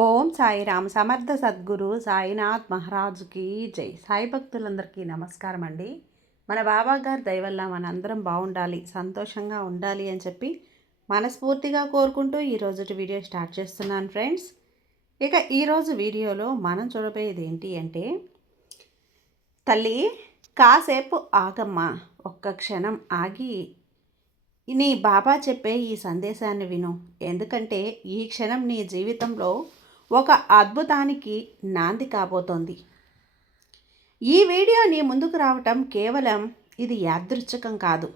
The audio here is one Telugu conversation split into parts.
ఓం సాయిరామ్ సమర్థ సద్గురు సాయినాథ్ మహారాజుకి జై. సాయి భక్తులందరికీ నమస్కారం అండి. మన బాబా గారి దయ వల్ల మనందరం బాగుండాలి, సంతోషంగా ఉండాలి అని చెప్పి మనస్ఫూర్తిగా కోరుకుంటూ ఈరోజు వీడియో స్టార్ట్ చేస్తున్నాను ఫ్రెండ్స్. ఇక ఈరోజు వీడియోలో మనం చూడబోయేది ఏంటి అంటే, తల్లి కాసేపు ఆగమ్మా, ఒక్క క్షణం ఆగి నీ బాబా చెప్పే ఈ సందేశాన్ని విను. ఎందుకంటే ఈ క్షణం నీ జీవితంలో ఒక అద్భుతానికి నాంది కాబోతోంది. ఈ వీడియో నీ ముందుకు రావటం కేవలం ఇది యాదృచ్ఛికం కాదు.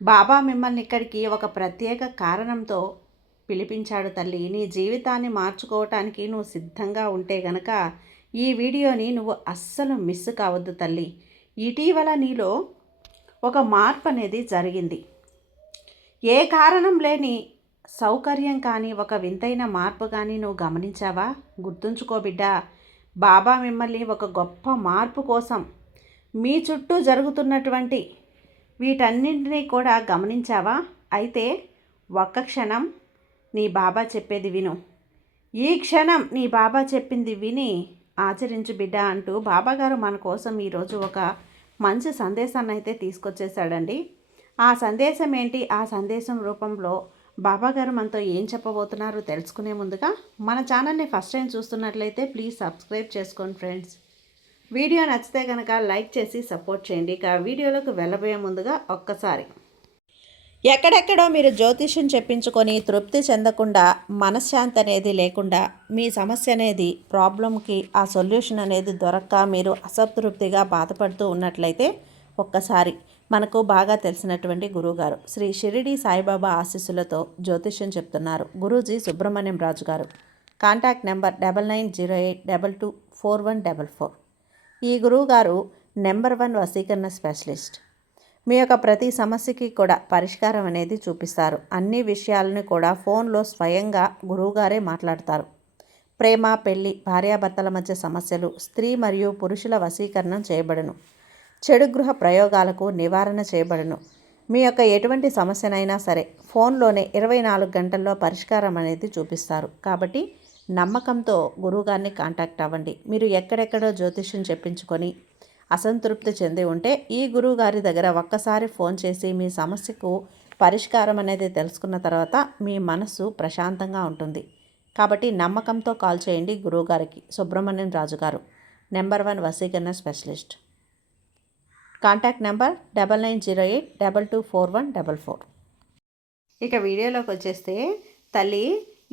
బాబా మిమ్మల్ని ఇక్కడికి ఒక ప్రత్యేక కారణంతో పిలిపించాడు తల్లి. నీ జీవితాన్ని మార్చుకోవటానికి నువ్వు సిద్ధంగా ఉంటే గనక ఈ వీడియోని నువ్వు అస్సలు మిస్ కావద్దు తల్లి. ఇటీవల నీలో ఒక మార్పు అనేది జరిగింది. ఏ కారణం లేని సౌకర్యం కానీ, ఒక వింతైన మార్పు కానీ నువ్వు గమనించావా? గుర్తుంచుకో బిడ్డ, బాబా మిమ్మల్ని ఒక గొప్ప మార్పు కోసం, మీ చుట్టూ జరుగుతున్నటువంటి వీటన్నింటినీ కూడా గమనించావా? అయితే ఒక్క క్షణం నీ బాబా చెప్పేది విను. ఈ క్షణం నీ బాబా చెప్పింది విని ఆచరించు బిడ్డ అంటూ బాబాగారు మన కోసం ఈరోజు ఒక మంచి సందేశాన్ని అయితే తీసుకొచ్చేసాడండి. ఆ సందేశం ఏంటి? ఆ సందేశం రూపంలో బాబాగారు మనతో ఏం చెప్పబోతున్నారో తెలుసుకునే ముందుగా మన ఛానల్ని ఫస్ట్ టైం చూస్తున్నట్లయితే ప్లీజ్ సబ్స్క్రైబ్ చేసుకోండి ఫ్రెండ్స్. వీడియో నచ్చితే కనుక లైక్ చేసి సపోర్ట్ చేయండి. ఇక వీడియోలోకి వెళ్ళబోయే ముందుగా ఒక్కసారి, ఎక్కడెక్కడో మీరు జ్యోతిష్యం చెప్పించుకొని తృప్తి చెందకుండా, మనశ్శాంతి అనేది లేకుండా, మీ సమస్య అనేది ప్రాబ్లంకి ఆ సొల్యూషన్ అనేది దొరక్క మీరు అసంతృప్తిగా బాధపడుతూ ఉన్నట్లయితే ఒక్కసారి మనకు బాగా తెలిసినటువంటి గురువుగారు శ్రీ షిరిడి సాయిబాబా ఆశీస్సులతో జ్యోతిష్యం చెప్తున్నారు గురూజీ సుబ్రహ్మణ్యం రాజు గారు. Contact number 9908224144. ఈ గురువుగారు నెంబర్ 1 వశీకరణ స్పెషలిస్ట్. మీ యొక్క ప్రతి సమస్యకి కూడా పరిష్కారం అనేది చూపిస్తారు. అన్ని విషయాలను కూడా ఫోన్లో స్వయంగా గురువుగారే మాట్లాడతారు. ప్రేమ, పెళ్లి, భార్యాభర్తల మధ్య సమస్యలు, స్త్రీ మరియు పురుషుల వశీకరణం చేయబడును. చెడు గృహ ప్రయోగాలకు నివారణ చేయబడును. మీ యొక్క ఎటువంటి సమస్యనైనా సరే ఫోన్లోనే 24 గంటల్లో పరిష్కారం అనేది చూపిస్తారు. కాబట్టి నమ్మకంతో గురువుగారిని కాంటాక్ట్ అవ్వండి. మీరు ఎక్కడెక్కడో జ్యోతిష్యం చెప్పించుకొని అసంతృప్తి చెంది ఉంటే ఈ గురువుగారి దగ్గర ఒక్కసారి ఫోన్ చేసి మీ సమస్యకు పరిష్కారం అనేది తెలుసుకున్న తర్వాత మీ మనసు ప్రశాంతంగా ఉంటుంది. కాబట్టి నమ్మకంతో కాల్ చేయండి గురువుగారికి. సుబ్రహ్మణ్యం రాజు గారు, నెంబర్ 1 వశీకరణ స్పెషలిస్ట్. Contact number 9908224144. ఇక వీడియోలోకి వచ్చేస్తే, తల్లి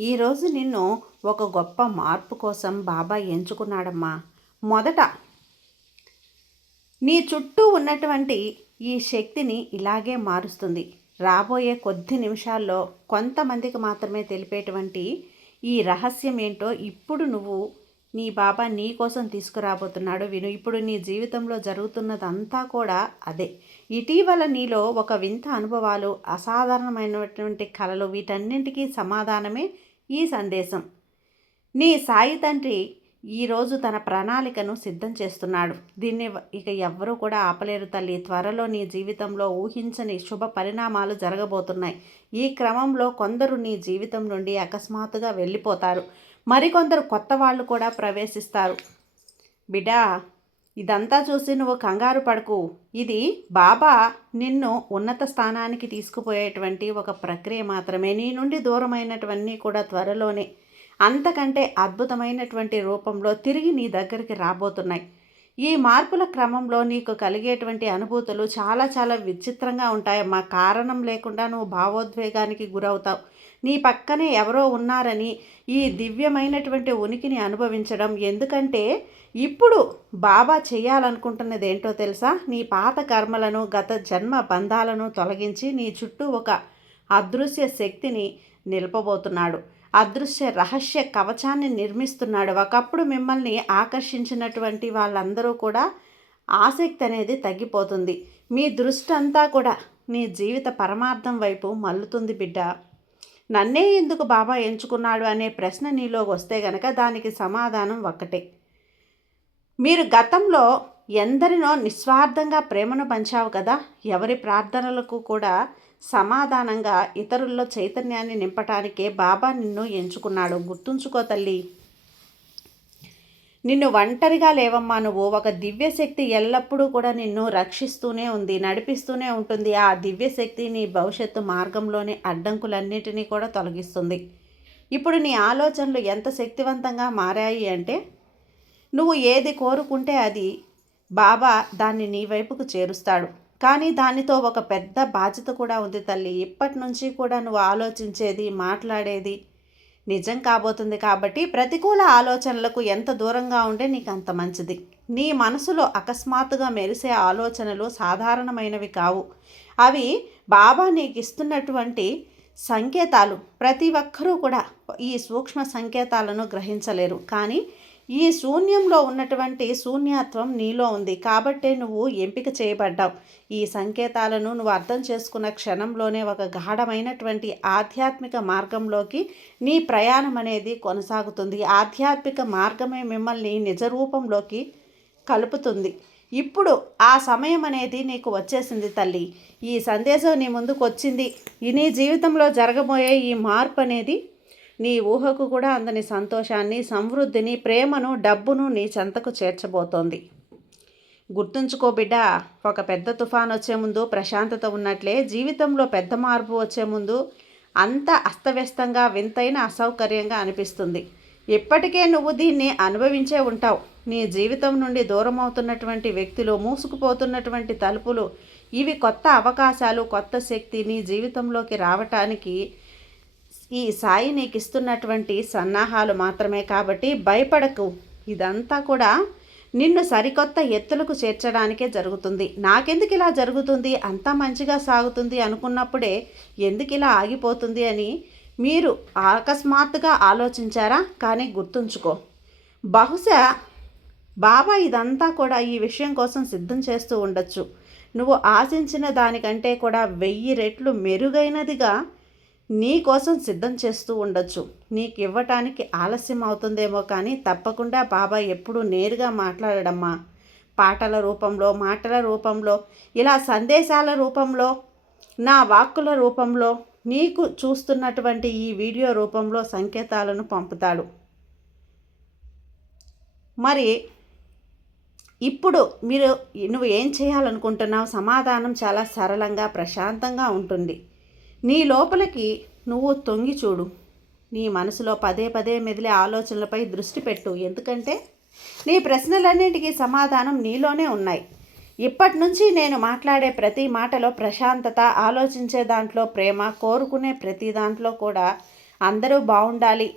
ఈరోజు నిన్ను ఒక గొప్ప మార్పు కోసం బాబా ఎంచుకున్నాడమ్మా. మొదట నీ చుట్టూ ఉన్నటువంటి ఈ శక్తిని ఇలాగే మారుస్తుంది. రాబోయే కొద్ది నిమిషాల్లో కొంతమందికి మాత్రమే తెలిపేటువంటి ఈ రహస్యం ఏంటో ఇప్పుడు నువ్వు నీ బాబా నీ కోసం తీసుకురాబోతున్నాడు విను. ఇప్పుడు నీ జీవితంలో జరుగుతున్నదంతా కూడా అదే. ఇటీవల నీలో ఒక వింత అనుభవాలు, అసాధారణమైనటువంటి కళలు, వీటన్నింటికీ సమాధానమే ఈ సందేశం. నీ సాయి తండ్రి ఈరోజు తన ప్రణాళికను సిద్ధం చేస్తున్నాడు. దీన్ని ఇక ఎవ్వరూ కూడా ఆపలేరు తల్లి. త్వరలో నీ జీవితంలో ఊహించని శుభ పరిణామాలు జరగబోతున్నాయి. ఈ క్రమంలో కొందరు నీ జీవితం నుండి అకస్మాత్తుగా వెళ్ళిపోతారు. మరికొందరు కొత్త వాళ్ళు కూడా ప్రవేశిస్తారు. బిడ్డా, ఇదంతా చూసి నువ్వు కంగారు పడకు. ఇది బాబా నిన్ను ఉన్నత స్థానానికి తీసుకుపోయేటువంటి ఒక ప్రక్రియ మాత్రమే. నీ నుండి దూరమైనటువన్నీ కూడా త్వరలోనే అంతకంటే అద్భుతమైనటువంటి రూపంలో తిరిగి నీ దగ్గరికి రాబోతున్నాయి. ఈ మార్పుల క్రమంలో నీకు కలిగేటువంటి అనుభూతులు చాలా చాలా విచిత్రంగా ఉంటాయమ్మా. కారణం లేకుండా నువ్వు భావోద్వేగానికి గురవుతావు. నీ పక్కనే ఎవరో ఉన్నారని ఈ దివ్యమైనటువంటి ఉనికిని అనుభవించడం. ఎందుకంటే ఇప్పుడు బాబా చేయాలనుకుంటున్నది ఏంటో తెలుసా? నీ పాత కర్మలను, గత జన్మ బంధాలను తొలగించి నీ చుట్టూ ఒక అదృశ్య శక్తిని నిలపబోతున్నాడు. అదృశ్య రహస్య కవచాన్ని నిర్మిస్తున్నాడు. ఒకప్పుడు మిమ్మల్ని ఆకర్షించినటువంటి వాళ్ళందరూ కూడా ఆసక్తి అనేది తగ్గిపోతుంది. మీ దృష్టి అంతా కూడా నీ జీవిత పరమార్థం వైపు మల్లుతుంది బిడ్డ. నన్నే ఎందుకు బాబా ఎంచుకున్నాడు అనే ప్రశ్న నీలో వస్తే గనక దానికి సమాధానం ఒక్కటే. మీరు గతంలో ఎందరినో నిస్వార్థంగా ప్రేమను పంచావు కదా. ఎవరి ప్రార్థనలకు కూడా సమాధానంగా ఇతరుల్లో చైతన్యాన్ని నింపటానికే బాబా నిన్ను ఎంచుకున్నాడు. గుర్తుంచుకో తల్లి, నిన్ను ఒంటరిగా లేవమ్మా. నువ్వు ఒక దివ్యశక్తి ఎల్లప్పుడూ కూడా నిన్ను రక్షిస్తూనే ఉంది, నడిపిస్తూనే ఉంటుంది. ఆ దివ్యశక్తి నీ భవిష్యత్తు మార్గంలోని అడ్డంకులన్నిటినీ కూడా తొలగిస్తుంది. ఇప్పుడు నీ ఆలోచనలు ఎంత శక్తివంతంగా మారాయి అంటే, నువ్వు ఏది కోరుకుంటే అది బాబా దాన్ని నీ వైపుకు చేరుస్తాడు. కానీ దానితో ఒక పెద్ద బాధ్యత కూడా ఉంది తల్లి. ఇప్పటి నుంచి కూడా నువ్వు ఆలోచించేది, మాట్లాడేది నిజం కాబోతుంది. కాబట్టి ప్రతికూల ఆలోచనలకు ఎంత దూరంగా ఉంటే నీకు అంత మంచిది. నీ మనసులో అకస్మాత్తుగా మెరిసే ఆలోచనలు సాధారణమైనవి కావు. అవి బాబా నీకు ఇస్తున్నటువంటి సంకేతాలు. ప్రతి ఒక్కరూ కూడా ఈ సూక్ష్మ సంకేతాలను గ్రహించలేరు. కానీ ఈ శూన్యంలో ఉన్నటువంటి శూన్యత్వం నీలో ఉంది. కాబట్టే నువ్వు ఎంపిక చేయబడ్డావు. ఈ సంకేతాలను నువ్వు అర్థం చేసుకున్న క్షణంలోనే ఒక గాఢమైనటువంటి ఆధ్యాత్మిక మార్గంలోకి నీ ప్రయాణం అనేది కొనసాగుతుంది. ఆధ్యాత్మిక మార్గమే మిమ్మల్ని నిజరూపంలోకి కలుపుతుంది. ఇప్పుడు ఆ సమయం అనేది నీకు వచ్చేసింది తల్లి. ఈ సందేశం నీ ముందుకు వచ్చింది. నీ జీవితంలో జరగబోయే ఈ మార్పు అనేది నీ ఊహకు కూడా అందని సంతోషాన్ని, సమృద్ధిని, ప్రేమను, డబ్బును నీ చెంతకు చేర్చబోతోంది. గుర్తుంచుకో బిడ్డ, ఒక పెద్ద తుఫాన్ వచ్చే ముందు ప్రశాంతత ఉన్నట్లే జీవితంలో పెద్ద మార్పు వచ్చే ముందు అంత అస్తవ్యస్తంగా, వింతైన, అసౌకర్యంగా అనిపిస్తుంది. ఇప్పటికే నువ్వు దీన్ని అనుభవించే ఉంటావు. నీ జీవితం నుండి దూరం అవుతున్నటువంటి వ్యక్తులు, మూసుకుపోతున్నటువంటి తలుపులు, ఇవి కొత్త అవకాశాలు, కొత్త శక్తి నీ జీవితంలోకి రావటానికి ఈ సాయి నీకు ఇస్తున్నటువంటి సన్నాహాలు మాత్రమే. కాబట్టి భయపడకు. ఇదంతా కూడా నిన్ను సరికొత్త ఎత్తులకు చేర్చడానికే జరుగుతుంది. నాకెందుకు ఇలా జరుగుతుంది, అంతా మంచిగా సాగుతుంది అనుకున్నప్పుడే ఎందుకు ఇలా ఆగిపోతుంది అని మీరు అకస్మాత్తుగా ఆలోచించారా? కానీ గుర్తుంచుకో, బహుశా బాబా ఇదంతా కూడా ఈ విషయం కోసం సిద్ధం చేస్తూ ఉండొచ్చు. నువ్వు ఆశించిన దానికంటే కూడా 1000 రెట్లు మెరుగైనదిగా నీ కోసం సిద్ధం చేస్తూ ఉండొచ్చు. నీకు ఇవ్వటానికి ఆలస్యం అవుతుందేమో, కానీ తప్పకుండా బాబా ఎప్పుడూ నేరుగా మాట్లాడమ్మా. పాటల రూపంలో, మాటల రూపంలో, ఇలా సందేశాల రూపంలో, నా వాక్కుల రూపంలో, నీకు చూస్తున్నటువంటి ఈ వీడియో రూపంలో సంకేతాలను పంపుతాడు. మరి ఇప్పుడు నువ్వు ఏం చేయాలనుకుంటున్నావు? సమాధానం చాలా సరళంగా, ప్రశాంతంగా ఉంటుంది. నీ లోపలికి నువ్వు తొంగి చూడు. నీ మనసులో పదే పదే మెదిలే ఆలోచనలపై దృష్టి పెట్టు. ఎందుకంటే నీ ప్రశ్నలన్నింటికీ సమాధానం నీలోనే ఉన్నాయి. ఇప్పటి నుంచి నేను మాట్లాడే ప్రతి మాటలో ప్రశాంతత, ఆలోచించే దాంట్లో ప్రేమ, కోరుకునే ప్రతి దాంట్లో కూడా అందరూ బాగుండాలి.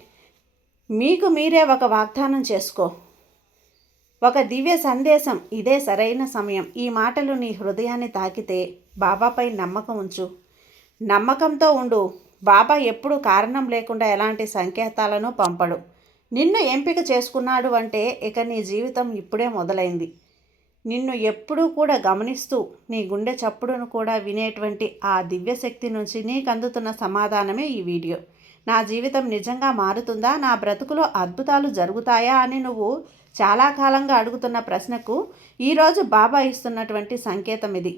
మీకు మీరే ఒక వాగ్దానం చేసుకో. ఒక దివ్య సందేశం. ఇదే సరైన సమయం. ఈ మాటలు నీ హృదయాన్ని తాకితే బాబాపై నమ్మకం ఉంచు. నమ్మకంతో ఉండు. బాబా ఎప్పుడూ కారణం లేకుండా ఎలాంటి సంకేతాలను పంపడు. నిన్ను ఎంపిక చేసుకున్నాడు అంటే ఇక నీ జీవితం ఇప్పుడే మొదలైంది. నిన్ను ఎప్పుడూ కూడా గమనిస్తూ నీ గుండె చప్పుడును కూడా వినేటువంటి ఆ దివ్యశక్తి నుంచి నీకు అందుతున్న సమాధానమే ఈ వీడియో. నా జీవితం నిజంగా మారుతుందా, నా బ్రతుకులో అద్భుతాలు జరుగుతాయా అని నువ్వు చాలా కాలంగా అడుగుతున్న ప్రశ్నకు ఈరోజు బాబా ఇస్తున్నటువంటి సంకేతం ఇది.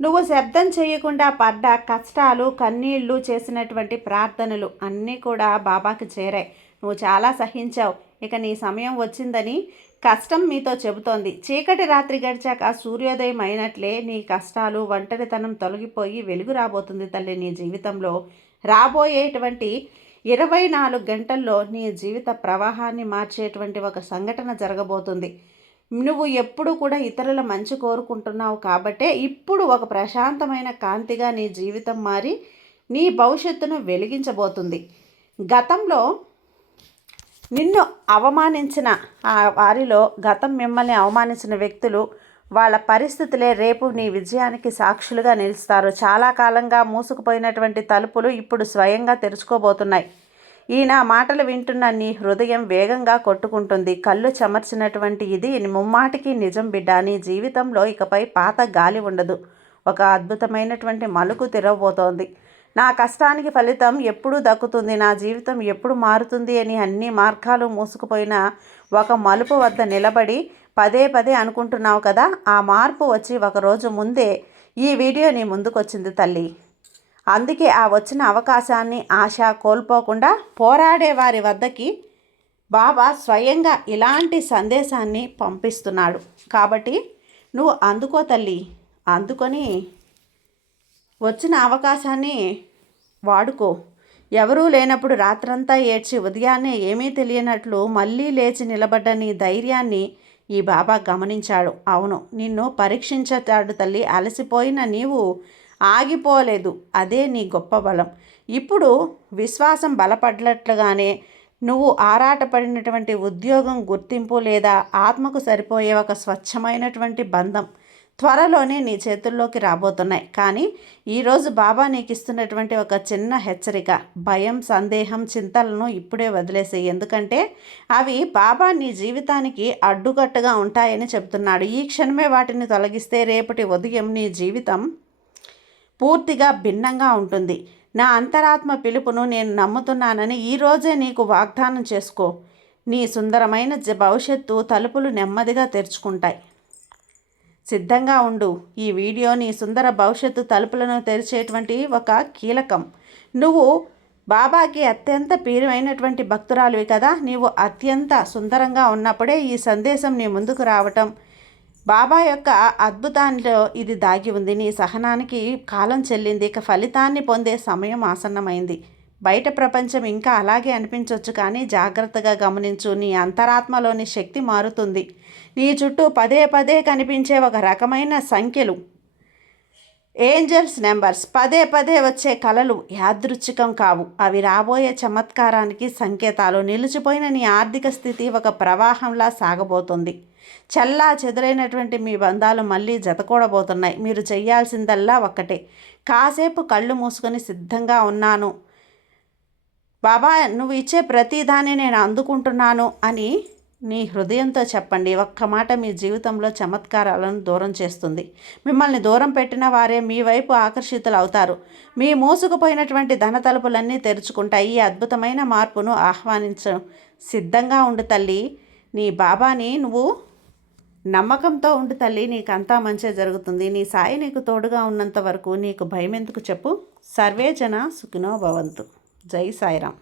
నువ్వు శబ్దం చేయకుండా పడ్డ కష్టాలు, కన్నీళ్ళు, చేసినటువంటి ప్రార్థనలు అన్నీ కూడా బాబాకి చేరాయి. నువ్వు చాలా సహించావు. ఇక నీ సమయం వచ్చిందని కష్టం మీతో చెబుతోంది. చీకటి రాత్రి గడిచాక సూర్యోదయం అయినట్లే నీ కష్టాలు, ఒంటరితనం తొలగిపోయి వెలుగు రాబోతుంది తల్లి. నీ జీవితంలో రాబోయేటువంటి 24 గంటల్లో నీ జీవిత ప్రవాహాన్ని మార్చేటువంటి ఒక సంఘటన జరగబోతుంది. నువ్వు ఎప్పుడు కూడా ఇతరుల మంచి కోరుకుంటున్నావు కాబట్టే ఇప్పుడు ఒక ప్రశాంతమైన కాంతిగా నీ జీవితం మారి నీ భవిష్యత్తును వెలిగించబోతుంది. గతంలో నిన్ను అవమానించిన వారిలో, మిమ్మల్ని అవమానించిన వ్యక్తులు, వాళ్ళ పరిస్థితులే రేపు నీ విజయానికి సాక్షులుగా నిలుస్తారు. చాలా కాలంగా మూసుకుపోయినటువంటి తలుపులు ఇప్పుడు స్వయంగా తెరుచుకోబోతున్నాయి. ఈ నా మాటలు వింటున్న నీ హృదయం వేగంగా కొట్టుకుంటుంది. కళ్ళు చెమర్చినటువంటి ఇది ముమ్మాటికి నిజం బిడ్డ. నీ జీవితంలో ఇకపై పాత గాలి ఉండదు. ఒక అద్భుతమైనటువంటి మలుపు తెరవబోతోంది. నా కష్టానికి ఫలితం ఎప్పుడు దక్కుతుంది, నా జీవితం ఎప్పుడు మారుతుంది అని అన్ని మార్గాలు మూసుకుపోయిన ఒక మలుపు వద్ద నిలబడి పదే పదే అనుకుంటున్నావు కదా. ఆ మార్పు వచ్చి ఒకరోజు ముందే ఈ వీడియో నీ ముందుకొచ్చింది తల్లి. అందుకే ఆ వచ్చిన అవకాశాన్ని ఆశ కోల్పోకుండా పోరాడే వారి వద్దకి బాబా స్వయంగా ఇలాంటి సందేశాన్ని పంపిస్తున్నాడు. కాబట్టి నువ్వు అందుకో తల్లి. అందుకొని వచ్చిన అవకాశాన్ని వాడుకో. ఎవరూ లేనప్పుడు రాత్రంతా ఏడ్చి ఉదయాన్నే ఏమీ తెలియనట్లు మళ్ళీ లేచి నిలబడ్డ నీ ధైర్యాన్ని ఈ బాబా గమనించాడు. అవును, నిన్ను పరీక్షించాడు తల్లి. అలసిపోయిన నీవు ఆగిపోలేదు. అదే నీ గొప్ప బలం. ఇప్పుడు విశ్వాసం బలపడ్డట్లుగానే నువ్వు ఆరాటపడినటువంటి ఉద్యోగం, గుర్తింపు లేదా ఆత్మకు సరిపోయే ఒక స్వచ్ఛమైనటువంటి బంధం త్వరలోనే నీ చేతుల్లోకి రాబోతున్నాయి. కానీ ఈరోజు బాబా నీకు ఇస్తున్నటువంటి ఒక చిన్న హెచ్చరిక: భయం, సందేహం, చింతలను ఇప్పుడే వదిలేసేయి. ఎందుకంటే అవి బాబా నీ జీవితానికి అడ్డుకట్టుగా ఉంటాయని చెప్తున్నాడు. ఈ క్షణమే వాటిని తొలగిస్తే రేపటి ఉదయం నీ జీవితం పూర్తిగా భిన్నంగా ఉంటుంది. నా అంతరాత్మ పిలుపును నేను నమ్ముతున్నానని ఈరోజే నీకు వాగ్దానం చేసుకో. నీ సుందరమైన భవిష్యత్తు తలుపులు నెమ్మదిగా తెరుచుకుంటాయి. సిద్ధంగా ఉండు. ఈ వీడియో నీ సుందర భవిష్యత్తు తలుపులను తెరిచేటువంటి ఒక కీలకం. నువ్వు బాబాకి అత్యంత ప్రియమైనటువంటి భక్తురాలివి కదా. నీవు అత్యంత సుందరంగా ఉన్నప్పుడే ఈ సందేశం నీ ముందుకు రావటం. బాబా యొక్క అద్భుతాల్లో ఇది దాగి ఉంది. నీ సహనానికి కాలం చెల్లింది. ఇక ఫలితాన్ని పొందే సమయం ఆసన్నమైంది. బయట ప్రపంచం ఇంకా అలాగే అనిపించవచ్చు, కానీ జాగ్రత్తగా గమనించు. నీ అంతరాత్మలోని శక్తి మారుతుంది. నీ చుట్టూ పదే పదే కనిపించే ఒక రకమైన సంఖ్యలు, ఏంజల్స్ నెంబర్స్, పదే పదే వచ్చే కలలు యాదృచ్ఛికం కావు. అవి రాబోయే చమత్కారానికి సంకేతాలు. నిలిచిపోయిన నీ ఆర్థిక స్థితి ఒక ప్రవాహంలా సాగబోతుంది. చల్లా చెదురైనటువంటి మీ బంధాలు మళ్ళీ జతకూడబోతున్నాయి. మీరు చేయాల్సిందల్లా ఒక్కటే: కాసేపు కళ్ళు మూసుకొని సిద్ధంగా ఉన్నాను బాబా, నువ్వు ఇచ్చే ప్రతిదాన్ని నేను అందుకుంటున్నాను అని నీ హృదయంతో చెప్పండి. ఒక్క మాట మీ జీవితంలో చమత్కారాలను దూరం చేస్తుంది. మిమ్మల్ని దూరం పెట్టిన వారే మీ వైపు ఆకర్షితులు అవుతారు. మీ మూసుకుపోయినటువంటి ధన తలుపులన్నీ తెరుచుకుంటాయి. ఈ అద్భుతమైన మార్పును ఆహ్వానించు. సిద్ధంగా ఉండు తల్లి. నీ బాబాని నువ్వు నమ్మకంతో ఉండు తల్లి. నీకంతా మంచి జరుగుతుంది. నీ సాయి నీకు తోడుగా ఉన్నంత వరకు నీకు భయం ఎందుకు చెప్పు. సర్వే జన సుఖినో భవంతు. జై సాయిరాం.